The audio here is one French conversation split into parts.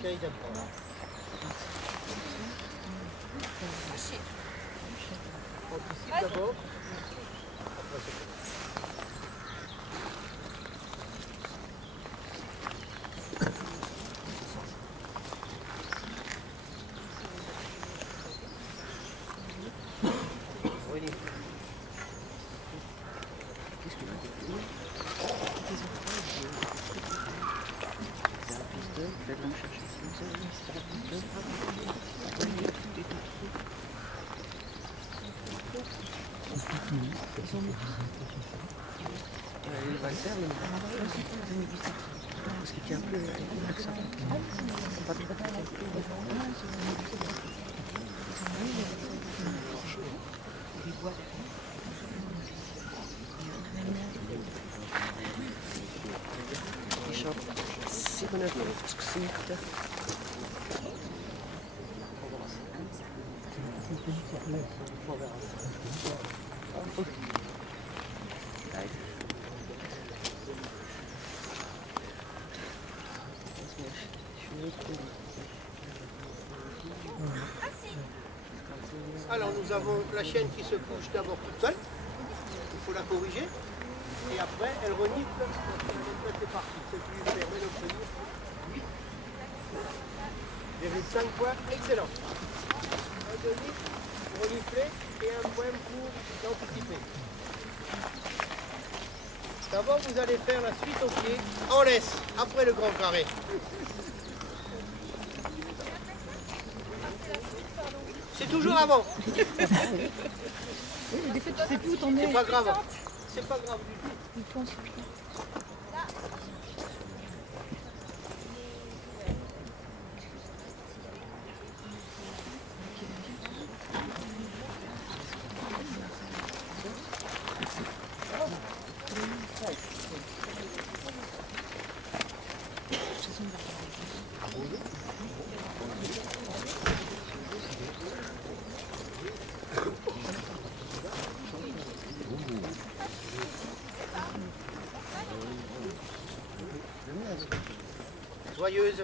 chien il aime pas. Anticipe d'abord. Après c'est bon. Il va le faire, parce qu'il tient plus avec ça. Pas de Alors nous avons la chienne qui se couche d'abord toute seule, il faut la corriger, et après elle renifle, c'est parti, ce qui lui permet d'obtenir 8,5 points, excellent. Un demi pour renifler et un point pour l'anticiper. D'abord vous allez faire la suite au pied, en laisse, après le grand carré. C'est toujours avant. C'est pas grave. C'est pas grave du tout. Joyeuse.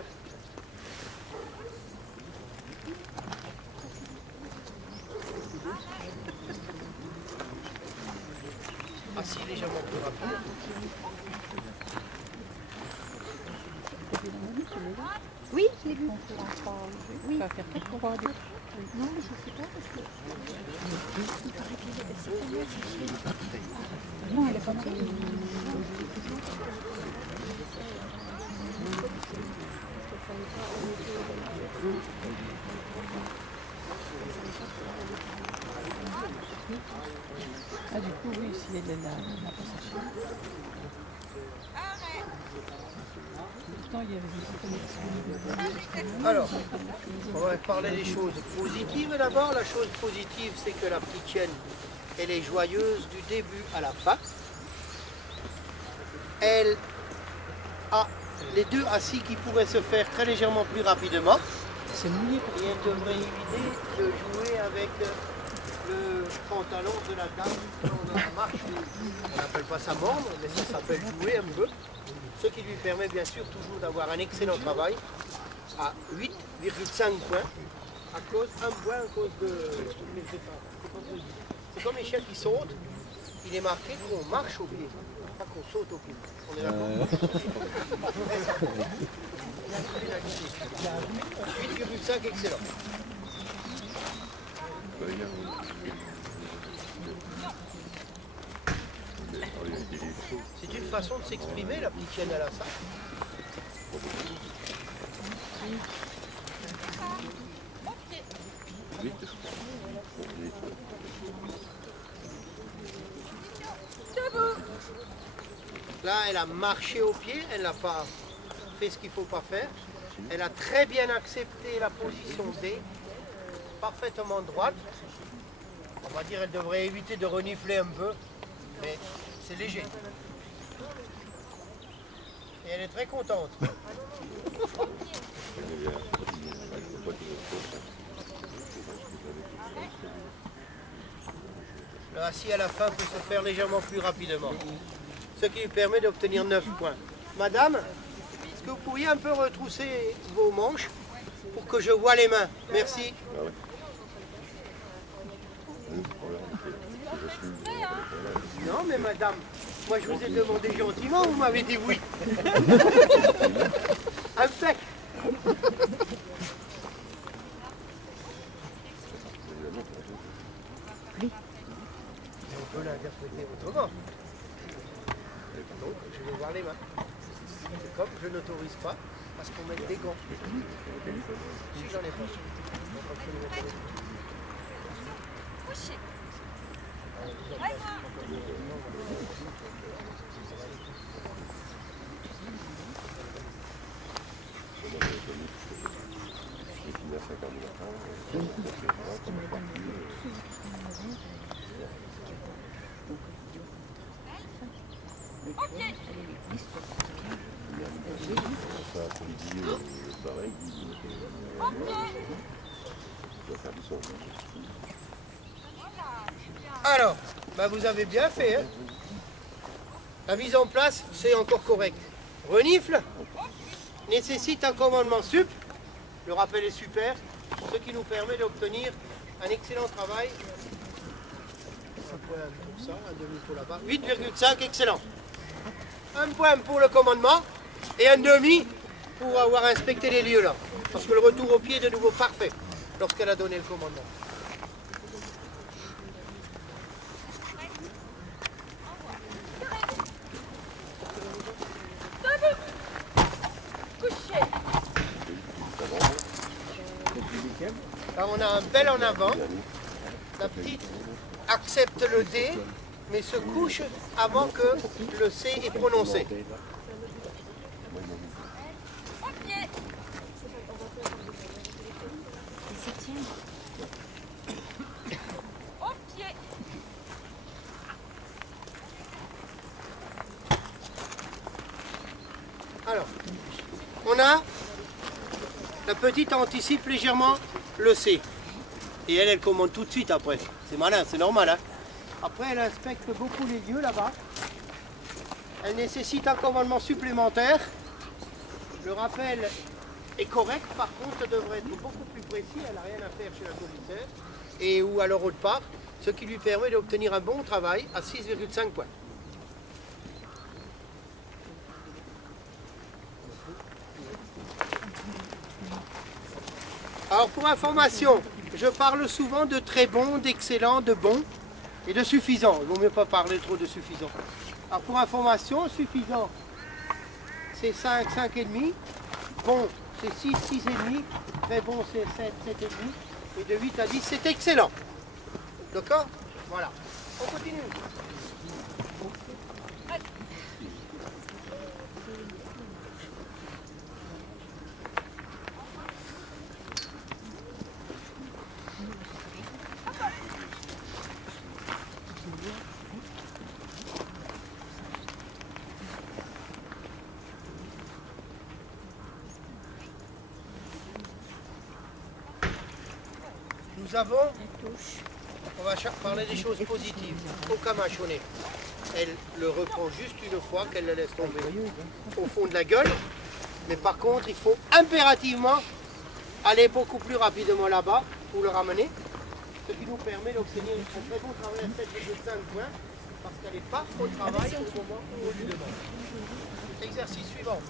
Assis légèrement plus rapide. Oui, je l'ai vu. Oui. Ça va faire 4 pour voir des... Non, mais je ne sais pas parce que... Il paraît qu'elle est... Non, elle est pas mal. Ah, du coup, oui, si elle est là, elle n'a pas sa chienne. Pourtant, il y avait des connexions. Alors, on va parler des choses positives d'abord. La chose positive, c'est que la petite chienne, elle est joyeuse du début à la fin. Elle a les deux assis qui pourraient se faire très légèrement plus rapidement. C'est mouillé. Et elle devrait éviter de jouer avec le pantalon de la dame dans la marche. On n'appelle pas ça mordre, mais ça s'appelle jouer un peu. Ce qui lui permet bien sûr toujours d'avoir un excellent travail à 8,5 points, à cause de... C'est comme les chiens qui sautent, il est marqué qu'on marche au pied, pas qu'on saute au pied. On est d'accord. 8,5 excellent. C'est une façon de s'exprimer, la petite chienne à la salle. Là, elle a marché au pied, elle n'a pas fait ce qu'il ne faut pas faire. Elle a très bien accepté la position D, parfaitement droite. On va dire qu'elle devrait éviter de renifler un peu, mais c'est léger. Et elle est très contente. Le assis à la fin peut se faire légèrement plus rapidement, ce qui lui permet d'obtenir 9 points. Madame, que vous pourriez un peu retrousser vos manches pour que je voie les mains? Merci. Non, mais madame, moi je vous ai demandé gentiment, vous m'avez dit oui. Impec. On peut l'interpréter autrement. Donc, je vais voir les mains. C'est comme je n'autorise pas à ce qu'on mette des gants. Si j'en ai pas. Alors, bah vous avez bien fait. Hein. La mise en place, c'est encore correct. Renifle nécessite un commandement sup. Le rappel est super, ce qui nous permet d'obtenir un excellent travail. Un point pour ça, un demi pour là-bas. 8,5, excellent. Un point pour le commandement et un demi pour avoir inspecté les lieux là. Parce que le retour au pied est de nouveau parfait lorsqu'elle a donné le commandement. Là, on a un bel en avant. La petite accepte le D, mais se couche avant que le C est prononcé. Alors, on a, la petite anticipe légèrement le C. Et elle commande tout de suite après. C'est malin, c'est normal. Hein. Après, elle inspecte beaucoup les lieux là-bas. Elle nécessite un commandement supplémentaire. Le rappel est correct, par contre, elle devrait être beaucoup plus précis. Elle n'a rien à faire chez la commissaire. Et ou alors autre part, ce qui lui permet d'obtenir un bon travail à 6,5 points. Alors pour information, je parle souvent de très bon, d'excellent, de bon et de suffisant. Il ne vaut mieux pas parler trop de suffisant. Alors pour information, suffisant, c'est 5, 5,5. Bon, c'est 6, 6,5. Très bon, c'est 7, 7,5. Et de 8 à 10, c'est excellent. D'accord? Voilà. On continue. Nous avons, on va parler des choses positives. Aucun mâchonnet. Elle le reprend juste une fois qu'elle le laisse tomber au fond de la gueule. Mais par contre, il faut impérativement aller beaucoup plus rapidement là-bas pour le ramener. Ce qui nous permet d'obtenir un très bon travail à 7,5 points parce qu'elle n'est pas au travail au moment où on lui demande. Exercice suivant.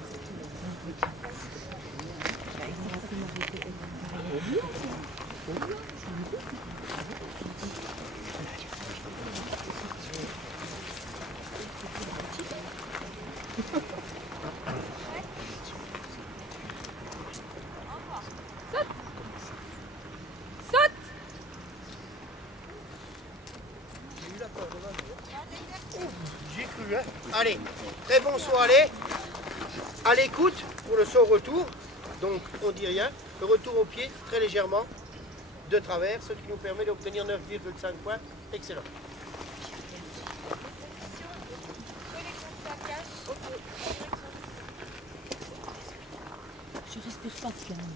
J'ai cru, hein. Allez, très bon saut aller. À l'écoute pour le saut retour. Donc on dit rien. Le retour au pied très légèrement de travers, ce qui nous permet d'obtenir 9,5 points. Excellent. Je respire pas quand même.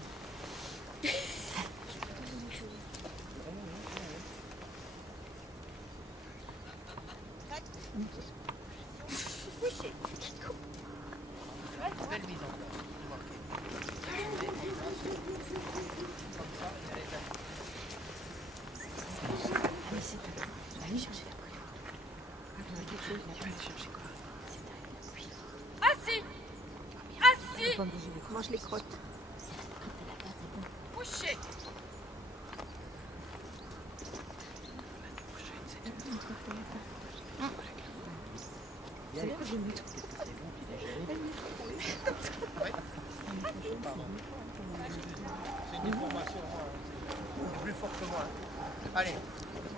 Belle mise en place. Mange les crottes. Couché. C'est une déformation plus forte que moi. Allez,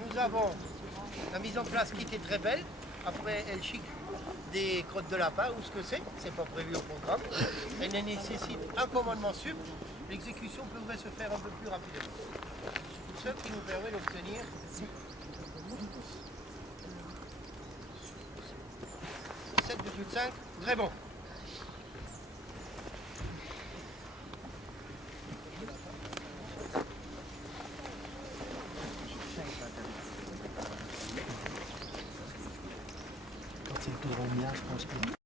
nous avons la mise en place qui était très belle. Après, elle chic des crottes de lapin ou ce que c'est pas prévu au programme. Elle nécessite un commandement sup. L'exécution pourrait se faire un peu plus rapidement. Ce qui nous permet d'obtenir 7,5, très bon. Quand c'est le plus gros mien, je pense que...